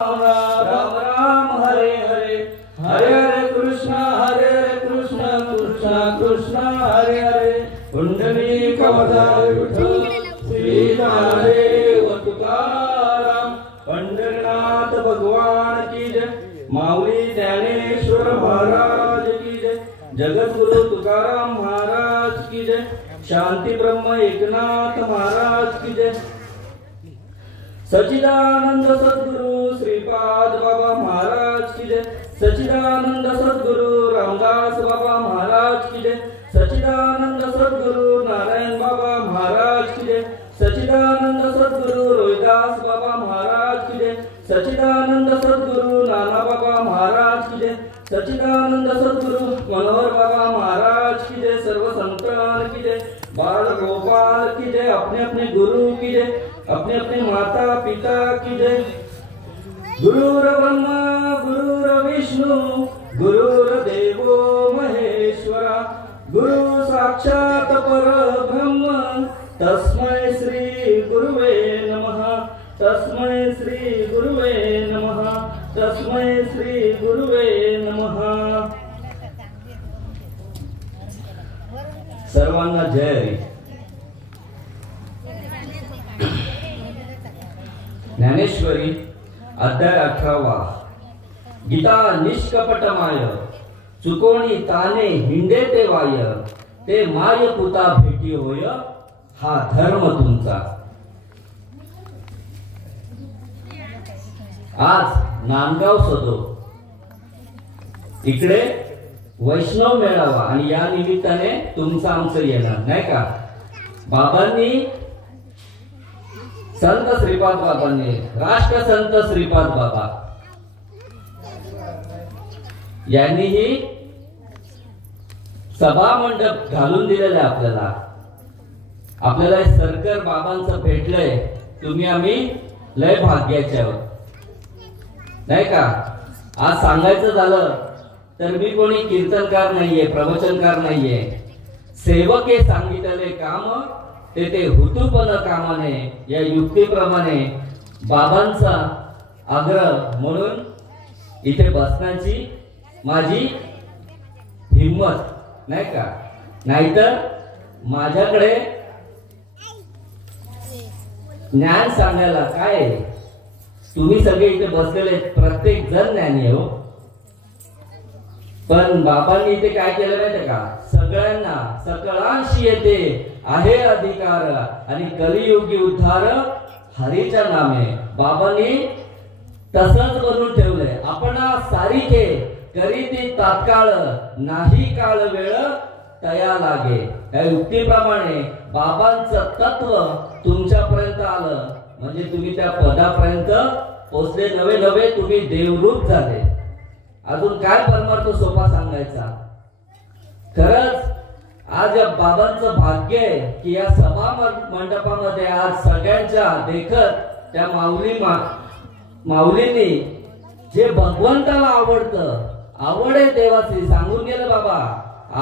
राम राम हरे हरे हरे हरे कृष्ण कृष्ण कृष्ण हरे हरे पुंडलिक अवतार विठ्ठल श्री ज्ञानदेव तुकाराम पंढरीनाथ भगवान की जय माऊली ज्ञानेश्वर महाराज की जय जगद्गुरु तुकाराम महाराज की जय शांती ब्रह्म एकनाथ महाराज की जय सच्चिदानंद सद्गुरु श्रीपाद बाबा महाराज की जय सच्चिदानंद सद्गुरु रामदास बाबा महाराज की जय सच्चिदानंद सद्गुरु नारायण बाबा महाराज की जय सच्चिदानंद सद्गुरु रोहिदास बाबा महाराज की जय सच्चिदानंद सद्गुरु नाना बाबा महाराज की जय सच्चिदानंद सद्गुरु मनोहर बाबा महाराज की जय सर्व संतान की जय बाल गोपाल की जय अपने अपने गुरु की जय अपने अपने माता पिता की जय गुरुर ब्रह्मा गुरुर विष्णु गुरुर देवो महेश्वरा गुरु साक्षात परब्रह्म तस्मै श्री गुरुवे नमः तस्मै श्री गुरुवे नमः तस्मै श्री गुरुवे नमः। सर्वांना जय हरी। ज्ञानेश्वरी अध्याय 18 गीता निष्कपटमाय चुकोणी ताने हिंडे ते वाय ते माय पुता भेटी होय हा धर्म तुमचा। आज नांदगाव सदो इकडे वैष्णव मेळावा आणि या निमित्ताने तुमचं आमचं येणार नाही का। बाबांनी संत श्रीपाद बाबांनी राष्ट्रसंत श्रीपाद बाबा यांनीही सभा मंडप घालून दिलेलं आपल्याला आपल्याला सरकार बाबांचं भेटलंय तुम्ही आम्ही लय भाग्याचे आहोत नाही का। आज सांगायचं झालं तर मी कोणी कीर्तनकार नाहीये प्रवचनकार नाहीये सेवक हे सांगितले काम ते हुतूपण कामाने या युक्तीप्रमाणे बाबांचा आग्रह म्हणून इथे बसण्याची माझी हिम्मत नाही का। नाहीतर माझ्याकडे ज्ञान सांगायला काय तुम्ही सगळे इथे बसलेले प्रत्येक जण ज्ञानी हो पण बाबांनी इथे काय केलं माहितीये का सगळ्यांना सकळांशी येते आहे अधिकार आणि कलियुगी उद्धार हरीच्या नामे बाबांनी तसंच करून ठेवलंय। आपण सारिखे करीती तात्काळ नाही काळ वेळ तया लागे या युक्तीप्रमाणे बाबांचं तत्व तुमच्यापर्यंत आलं म्हणजे तुम्ही त्या पदापर्यंत पोहोचले नवे तुम्ही देवरूप झाले। अजून काय परमार्थ सोपा सांगायचा। खरंच आज या बाबांचं भाग्य आहे की या सभा मंडपामध्ये आज सगळ्यांच्या देखत त्या माऊलींनी जे भगवंताला आवडतं आवड आहे देवाची सांगून गेलं बाबा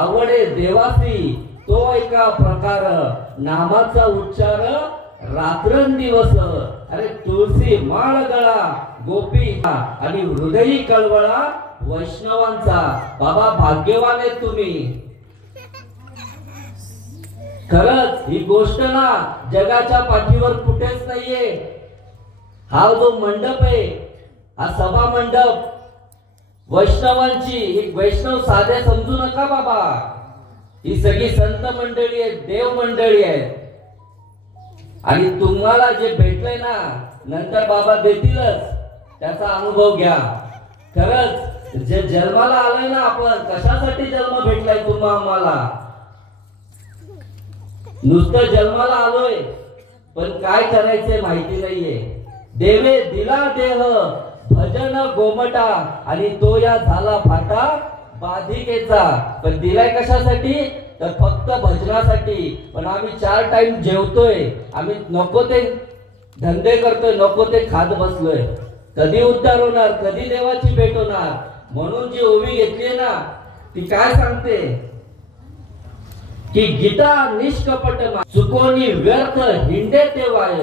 आवड आहे देवाची तो एका प्रकार नामाचा उच्चार रात्रंदिवस अरे तुळशी माळ गळा गोपी आणि हृदयी कळवळा वैष्णवांचा बाबा भाग्यवान आहे तुम्ही। खरंच ही गोष्ट ना जगाच्या पाठीवर कुठेच नाहीये। हा जो मंडप आहे हा सभा मंडप वैष्णवांची ही वैष्णव साधे समजू नका बाबा ही सगळी संत मंडळी आहे देव मंडळी आहे आणि तुम्हाला जे भेटलंय ना नंतर बाबा देतीलच त्याचा अनुभव घ्या। खरंच जे जन्माला आलोय ना आपण कशासाठी जन्म भेटलाय तुम्हा आम्हाला नुसतं जन्माला आलोय पण काय करायचंय माहिती नाहीये। देवे दिला देह भजन गोमटा आणि तो या झाला फाटा बाधिकेचा पण दिलाय कशासाठी तर फक्त भजनासाठी। पण आम्ही 4 टाइम जेवतोय आम्ही नको ते धंदे करतोय नको ते खात बसलोय कधी उद्धार होणार कधी देवाची भेट होणार। म्हणून जी ओवी घेतली ना ती काय सांगते की गीता निष्कपट चुकोनी व्यर्थ हिंडे ते वाय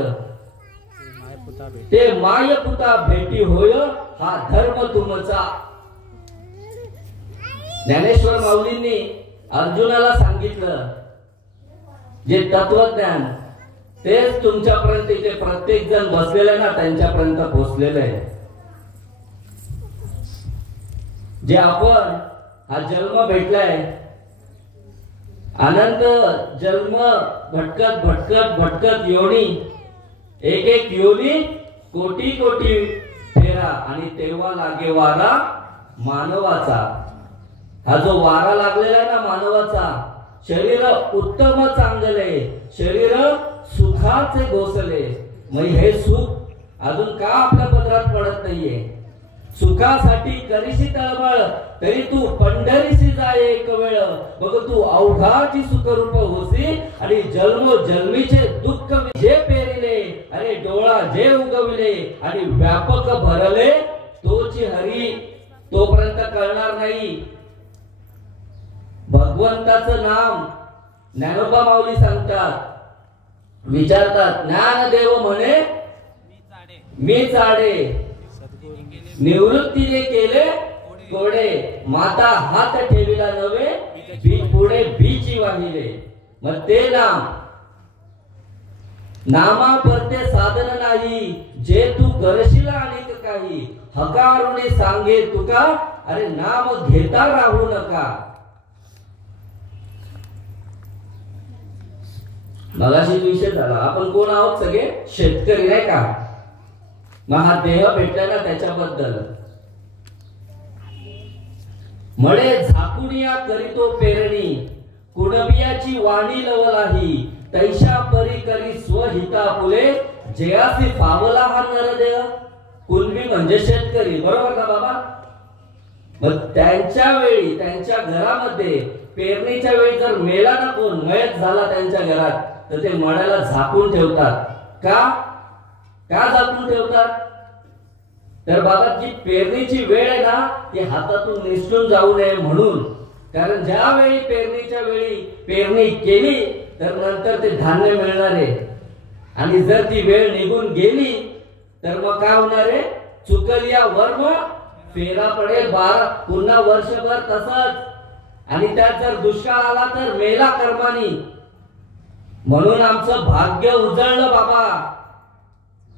ते माय पुता भेटी होय हा धर्म तुमचा. ज्ञानेश्वर माऊलींनी अर्जुनाला सांगितलं जे तत्वज्ञान तेच तुमच्यापर्यंत इथे प्रत्येक जण बसलेले ना त्यांच्यापर्यंत पोहोचलेले आहे. जे आपण हा जन्म भेटलाय अनंत जन्म भटकत भटकत भटकत योनी एक एक योनी कोटी कोटी फेरा आणि तेव्हा लागे वारा मानवाचा. हा जो वारा लागलेला आहे ना मानवाचा, शरीर उत्तम चांगले शरीर सुखाचे घोसले. मग हे सुख अजून का आपल्या पदरात पडत नाहीये. सुखासाठी करीशी तळमळ तरी तू पंढरीशी जाय एक वेळ. बघ तू अवघाची सुखरूप होसी आणि जन्मो जन्मीचे दुःख जे पेरिले अरे डोळा जे उगविले आणि व्यापक भरले तोची हरी. तोपर्यंत कळणार नाही. भगवंताचं नाम ज्ञानोबा माऊली सांगतात, विचारतात ज्ञानदेव म्हणे मी चाडे निवृत्तीने केले कोडे. माता हात ठेविला नव्हे पुढे बीची वाहिले. मग ते नामा परते साधन नाही जे तू करशील अनेक काही. हकारुने सांगे तुका अरे नाम घेता राहू नका. मगाशी विषय झाला आपण कोण आहोत सगळे शेतकरी नाही का. मग हा देह भेटला ना त्याच्याबद्दल मळे झाकुनिया करीतो पेरणी कुणबियाची वाणी लवलाही तैशा परी करी स्वहिता फुले जयासी पावला हा नरदेह. कुणबी म्हणजे शेतकरी बरोबर ना बाबा. मग त्यांच्या वेळी त्यांच्या घरामध्ये पेरणीच्या वेळी जर मेला ना कोण मयत झाला त्यांच्या घरात तर ते मळ्याला झाकून ठेवतात. का झाकून ठेवतात. तर बाबा जी पेरणीची वेळ आहे ना ती हातातून निसटून जाऊ नये म्हणून. कारण ज्या वेळी पेरणीच्या वेळी पेरणी केली तर नंतर ते धान्य मिळणार आहे. आणि जर ती वेळ निघून गेली तर मग काय होणार आहे. चुकलिया वर्म फेरा पडेल बारा पुन्हा वर्षभर तसंच. आणि त्यात जर दुष्काळ आला तर मेला कर्मानी. म्हणून आमचं भाग्य उजळलं बाबा.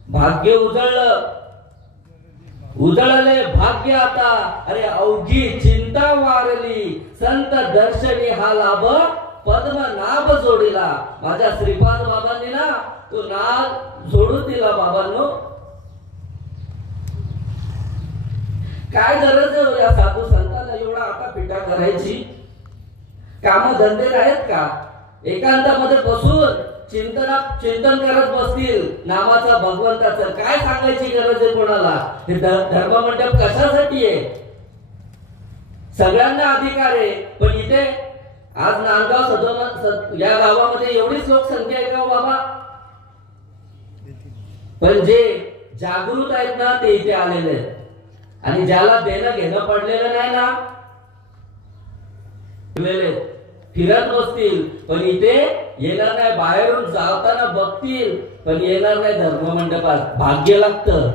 भाग्य उजळलं. उजळले भाग्य आता अरे अवघी चिंता वारली. संत दर्शनी हा लाभ पद्मनाभ जोडीला. माझ्या श्रीपाद बाबांनी ना तो नाद जोडून दिला बाबांनो. काय गरज आहे या साधू संतांना एवढा आता पिटा करायची. काम धंदे आहेत का. एकांतामध्ये बसून चिंतन करत बसतील नामाचा भगवंताचं. काय सांगायची गरज आहे कोणाला. हे धर्म मंडप कशासाठी आहे. सगळ्यांना अधिकार आहे. पण इथे आज नांदगाव सदोन या गावामध्ये एवढीच लोकसंख्या आहे का बाबा. पण जे जागृत आहेत ना ते इथे आलेले आहेत. आणि ज्याला देणं घेणं पडलेलं नाही ना फिरत बसतील पण इथे येणार नाही. बाहेरून जाताना बघतील पण येणार नाही धर्ममंडपात. भाग्य लागतं.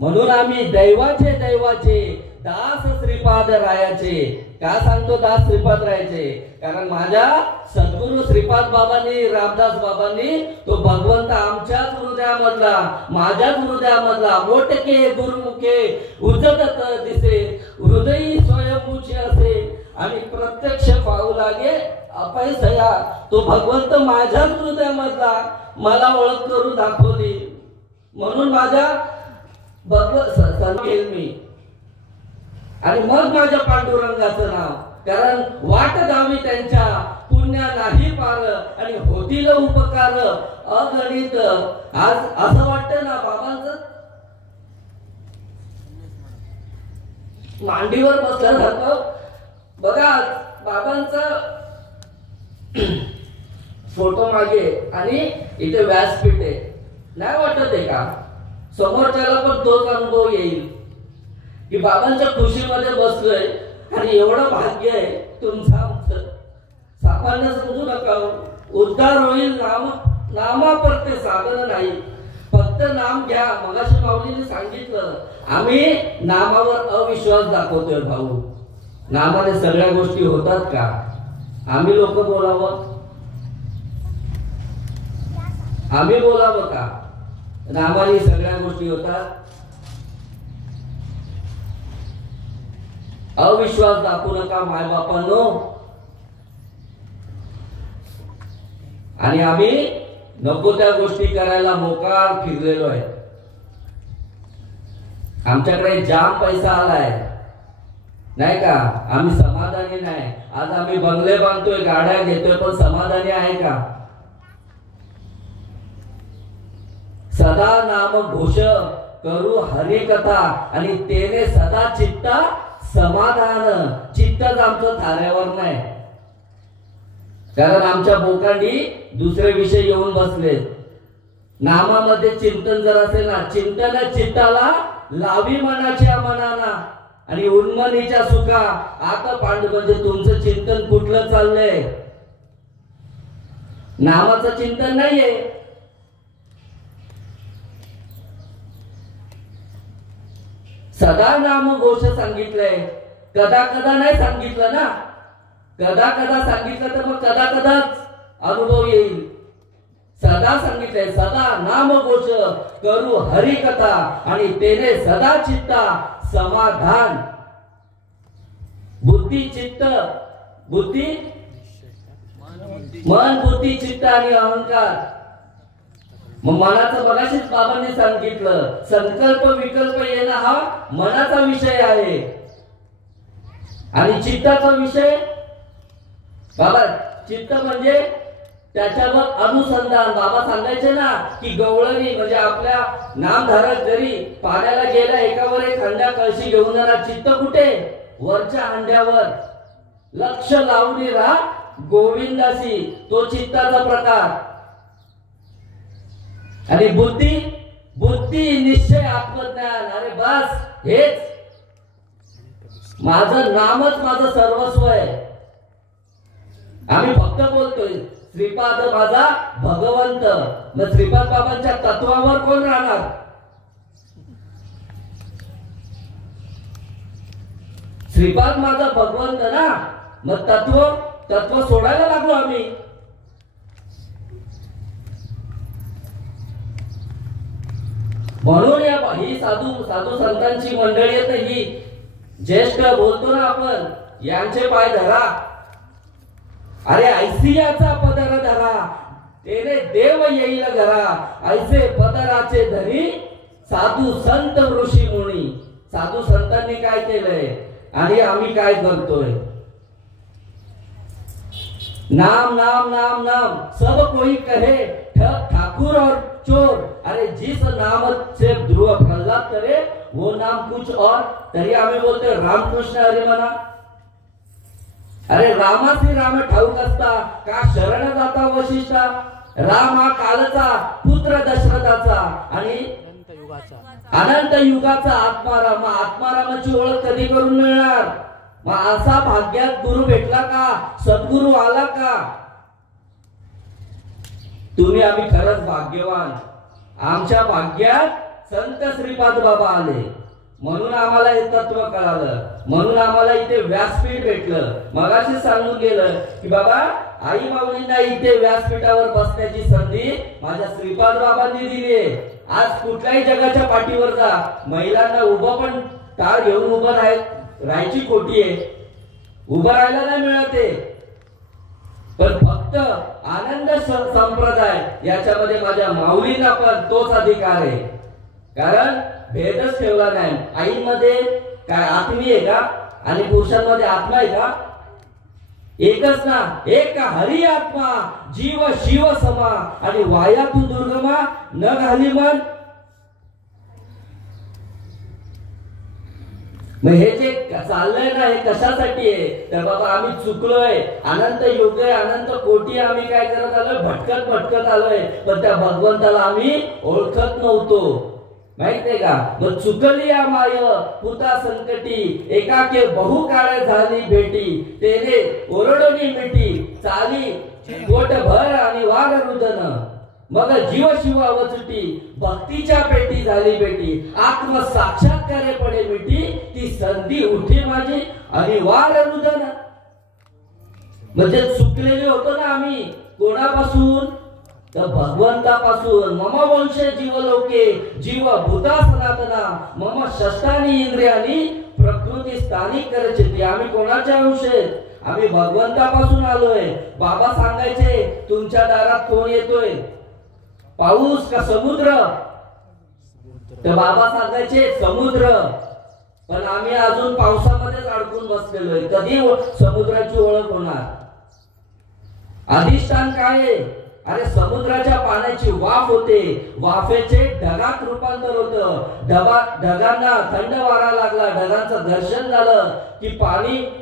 म्हणून आम्ही दैवाचे दास श्रीपाद रायाचे. का सांगतो दास श्रीपाद रायाचे. कारण माझ्या सद्गुरु श्रीपाद बाबांनी रामदास बाबांनी तो भगवंत आमच्याच हृदयामधला माझ्याच हृदयामधला मोठके गुरुमुखे उजगत दिसे हृदयी स्वयंभूचे असे आणि प्रत्यक्ष पाहू लागे अपयसया. तो भगवंत माझ्याच हृदयामधला मला ओळख करून दाखवली. म्हणून माझ्या भगवंत मी आणि मग माझ्या पांडुरंगाचं नाव. कारण वाट दावी त्यांच्या पुण्या नाही पार आणि होतील उपकार अगणित. आज असं वाटतं ना बाबांचं मांडीवर बसल्यासारखं. बघा बाबांचा फोटो मागे आणि इथे व्यासपीठ आहे. नाही वाटत आहे का समोरच्याला पण तोच अनुभव येईल की बाबांच्या खुशीमध्ये बसलोय. आणि एवढं भाग्य आहे तुमचं आमचं. सामान्य समजू नका. उद्धार होईल नामापरते साधन नाही. फक्त फक्त नाम घ्या. मगाशी माऊलीने सांगितलं आम्ही नामावर अविश्वास दाखवतोय भाऊ. नामाने सगळ्या गोष्टी होतात का? आम्ही लोक बोलावं, आम्ही बोलावं का? नामाने सगळ्या गोष्टी होतात. अविश्वास दाखवू नका मायबापांनो. आणि आम्ही नको त्या गोष्टी करायला मोकार फिरलेलो आहे. आमच्याकडे जाम पैसा आलाय नाही का? आम्ही समाधानी नाही. आज आम्ही बंगले बांधतोय, गाड्या घेतोय, पण समाधानी आहे का? सदा नाम घोष करू हरिकथा आणि तेने सदा चित्ता समाधान. चित्तच आमचं थाऱ्यावर नाही, कारण आमच्या बोकांडी दुसरे विषय येऊन बसले. नामामध्ये चिंतन जर असेल ना, चिंतन चित्ताला लावी मनाच्या मनाना आणि उन्मनीच्या सुखा आता पांड. म्हणजे तुमचं चिंतन कुठलं चाललंय? नामाचं चिंतन नाहीये. सदा नाम घोष सांगितलंय, कदा कदा नाही सांगितलं ना. कदा कदा सांगितलं तर मग कदा कदाच अनुभव येईल. सदा सांगितलंय, सदा नाम घोष करू हरिकथा आणि तेने सदा चित्ता समाधान. बुद्धी चित्त, बुद्धी मन, बुद्धी चित्त आणि अहंकार. मग मनाचं मगाशीच बाबांनी सांगितलं, संकल्प विकल्प येणं हा मनाचा विषय आहे. आणि चित्ताचा विषय बाबा, चित्त म्हणजे त्याच्यावर अनुसंधान. बाबा सांगायचे ना की गवळणी म्हणजे आपल्या नामधारक जरी पाण्याला गेला, एकावर एक हंड्या कळशी घेऊन जाणार. चित्त कुठे? वरच्या हंड्यावर. लक्ष लावून राहा गोविंदासी, तो चित्ताचा प्रकार. आणि बुद्धी, बुद्धी निश्चय आत्मज्ञान. अरे बस हेच माझं नामच माझं सर्वस्व आहे. आम्ही फक्त बोलतोय श्रीपाद माझा भगवंत. मग श्रीपाद बाबांच्या तत्वावर कोण राहणार? श्रीपाद माझा भगवंत ना. मग तत्व सोडायला लागलो आम्ही. म्हणून ही साधू संतांची मंडळी आहे, तर ही ज्येष्ठ बोलतो ना आपण, यांचे पाय धरा. अरे ऐसियाचा पदर धरा, तेने देव येईल घरा. ऐसे पदराचे धरी साधू संत ऋषी मुनी. साधू संतांनी काय केलंय आणि आम्ही काय करतोय? नाम नाम नाम नाम सब कोई कहे ठाकुर और चोर. अरे जिस नाम से ध्रुव प्रहलाद करे वो नाम कुछ और. तरी आम्ही बोलतोय रामकृष्ण हरी म्हणा. अरे रामासी राम ठाऊक असता का शरण जाता वशिष्ठा. राम हा कालचा पुत्र दशरथाचा आणि अनंत युगाचा आत्माराम. आत्मारामाची ओळख कधी करून मिळणार? मग असा भाग्यात गुरु भेटला का? सद्गुरु आला का? तुम्ही आम्ही खरंच भाग्यवान. आमच्या भाग्यात संत श्रीपाद बाबा आले, म्हणून आम्हाला हे तत्व कळालं, म्हणून आम्हाला इथे व्यासपीठ भेटलं. मगाशी सांगून गेलं की बाबा आई माऊलींना इथे व्यासपीठावर बसण्याची संधी माझ्या श्रीपाद बाबांनी दिली आहे. आज कुठल्याही जगाच्या पाठीवर जा, महिलांना उभं पण टाळ घेऊन उभं राहायची खोटी आहे. उभं राहायला नाही मिळते. पण फक्त आनंद संप्रदाय याच्यामध्ये माझ्या माऊलींना पण तोच अधिकार आहे. कारण भेदच ठेवला नाही. आईमध्ये काय आत्मी आहे का आणि पुरुषांमध्ये आत्मा आहे का? एकच ना. एक हरी आत्मा जीव शिव समा आणि वायातून दुर्गमा न घाली मन. मग हे जे चाललंय ना, हे कशासाठी आहे? तर बाबा आम्ही चुकलोय. अनंत युग आहे, अनंत कोटी आम्ही काय करत आलोय? भटकत आलोय. पण त्या भगवंताला आम्ही ओळखत नव्हतो. माहितीये का? मग चुकली या माय पुता संकटी. एकाके बहु काळ झाली भेटी. तेने ओरडोनी मिठी चाली पोट भर आणि वाघ रुदन. मग जीव शिव अवचुटी भक्तीच्या पेटी झाली बेटी आत्म साक्षात्कारे पडे मिटी ती संधी उठी माझी आणि वार रुदन म्हणजे चुकलेले होतो ना आम्ही कोणापासून तर भगवंतापासून मम वंशे जीवलोके जीव भूता सनातना मम षष्ठानी इंद्रियानी प्रकृती स्थानिक करचिती आम्ही कोणाच्या अंशे आम्ही भगवंतापासून आलोय बाबा सांगायचे तुमच्या दारात कोण येतोय पाऊस का समुद्र तर बाबा सांगायचे समुद्र पण आम्ही अजून पावसामध्येच अडकून बसलेलोय कधी समुद्राची ओळख होणार अधिष्ठान काय आहे अरे समुद्राच्या पाण्याची वाफ होते वाफेचे ढगात रूपांतर होतं ढगांना थंड वारा लागला ढगांचं घर्षण झालं की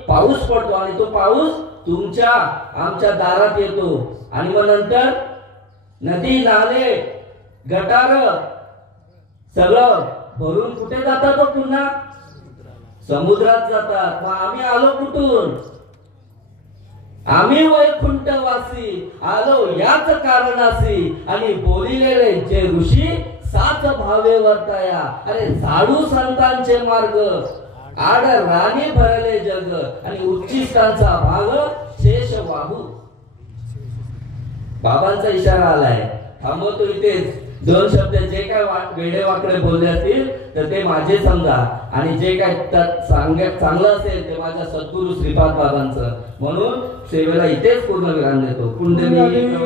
पाऊस पडतो आणि तो पाऊस तुमच्या आमच्या दारात येतो आणि मग नंतर नदी नाले गटार सगळं भरून कुठे जातात पुन्हा समुद्रात जातात मग आम्ही आलो कुठून आम्ही वैकुंठवासी आलो याच कारणासी आणि बोलिलेले जे ऋषी सात भावे वर्ताया अरे झाडू संतांचे मार्ग आड राणी भरले जग आणि उच्चिष्टांचा भाग शेष वाहू बाबांचा इशारा आलाय थांबवतो इथेच दोन शब्द जे काय वेडे वाकडे बोलले असतील तर ते माझे समजा आणि जे काय चांगलं असेल ते माझ्या सद्गुरू श्रीपाद बाबांचं म्हणून सेवेला इथेच पूर्ण विराम देतो. कुंडली